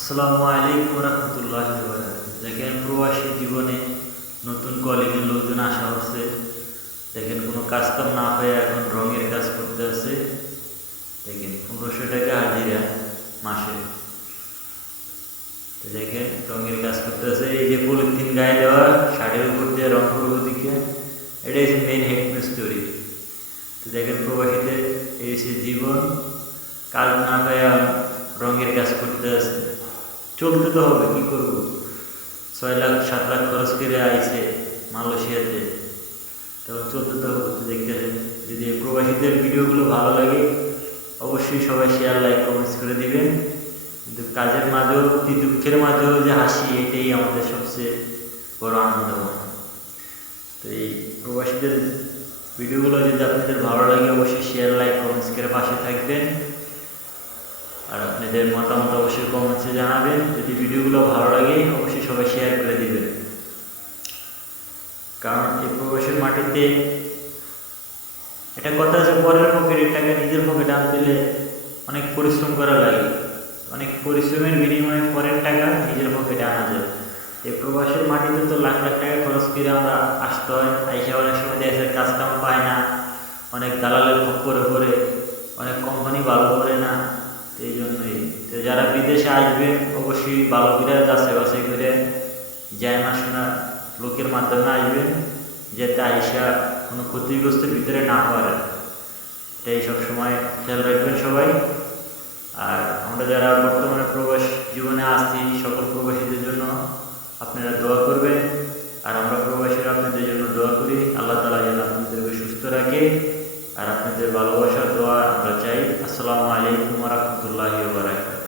আসসালামু আলাইকুম রহমতুল্লাহ দেখেন প্রবাসী জীবনে নতুন কলিগের লোকজন আসা হচ্ছে। দেখেন কোনো কাজ কাম না হয়ে এখন রঙের কাজ করতে আছে। দেখেন পনেরোশো টাকা হাজিরা মাসে। দেখেন রঙের কাজ করতে আছে। এই যে পলিথিন গায়ে দেওয়া, শাড়ির উপর দিয়ে রং করব দিকে এটাই হচ্ছে মেন হেড স্টোরি তো দেখেন প্রবাসীদের এই হচ্ছে জীবন, কাজ না পায় রঙের কাজ করতে আছে। চলতে তো হবে, কি করব? ছয় লাখ, সাত লাখ খরচ করে আইছে মালয়েশিয়াতে। তো চলতে তো হবে দেখতে যদি প্রবাসীদের ভিডিওগুলো ভালো লাগে, অবশ্যই সবাই শেয়ার লাইক কমেন্টস করে দিবেন। কিন্তু কাজের মাঝেও দুঃখের মাঝেও যে হাসি, এটাই আমাদের সবচেয়ে বড় আনন্দময়। তো এই প্রবাসীদের ভিডিওগুলো যদি আপনাদের ভালো লাগে, অবশ্যই শেয়ার লাইক কমেন্টস করে পাশে থাকবেন। আর আপনাদের মতামত অবশ্যই জানাবেন, যদি ভিডিওগুলো ভালো লাগে, অবশ্যই সবাই শেয়ার করে দিবেন। কারণ এই প্রবাসের মাটিতে এটা কথা আছে, পরের পকেটের টাকা নিজের পকেটে আনতে গেলে অনেক পরিশ্রম করা লাগে। অনেক পরিশ্রমের বিনিময়ে পরের টাকা নিজের পকেটে আনা যায়। এই প্রবাসের মাটিতে তো লাখ লাখ টাকা খরচ করে আমরা আসতে হয় আইসা অনেক সময় দেশের কাজ কাম পায় না, অনেক দালালের খপ্পরে পড়ে অনেক কোম্পানি ভালো করে না তো এই জন্যই তো আসবেন অবশ্যই ভালো করে যাচাই বাছাই করে যায় না শোনা লোকের মাধ্যমে আসবেন যাতে আইসা কোনো ক্ষতিগ্রস্তের ভিতরে না পড়ে। এটাই সবসময় খেয়াল রাখবেন সবাই। আর আমরা যারা বর্তমানে প্রবাস জীবনে আসছি সকল প্রবাসীদের জন্য আপনারা দোয়া করবেন। আর আমরা প্রবাসীরা আপনাদের জন্য দোয়া করি। আল্লাহ তালা যেন আপনাদেরকে সুস্থ রাখে। আর আপনাদের ভালোবাসার দোয়া আমরা চাই। আসসালামু আলাইকুম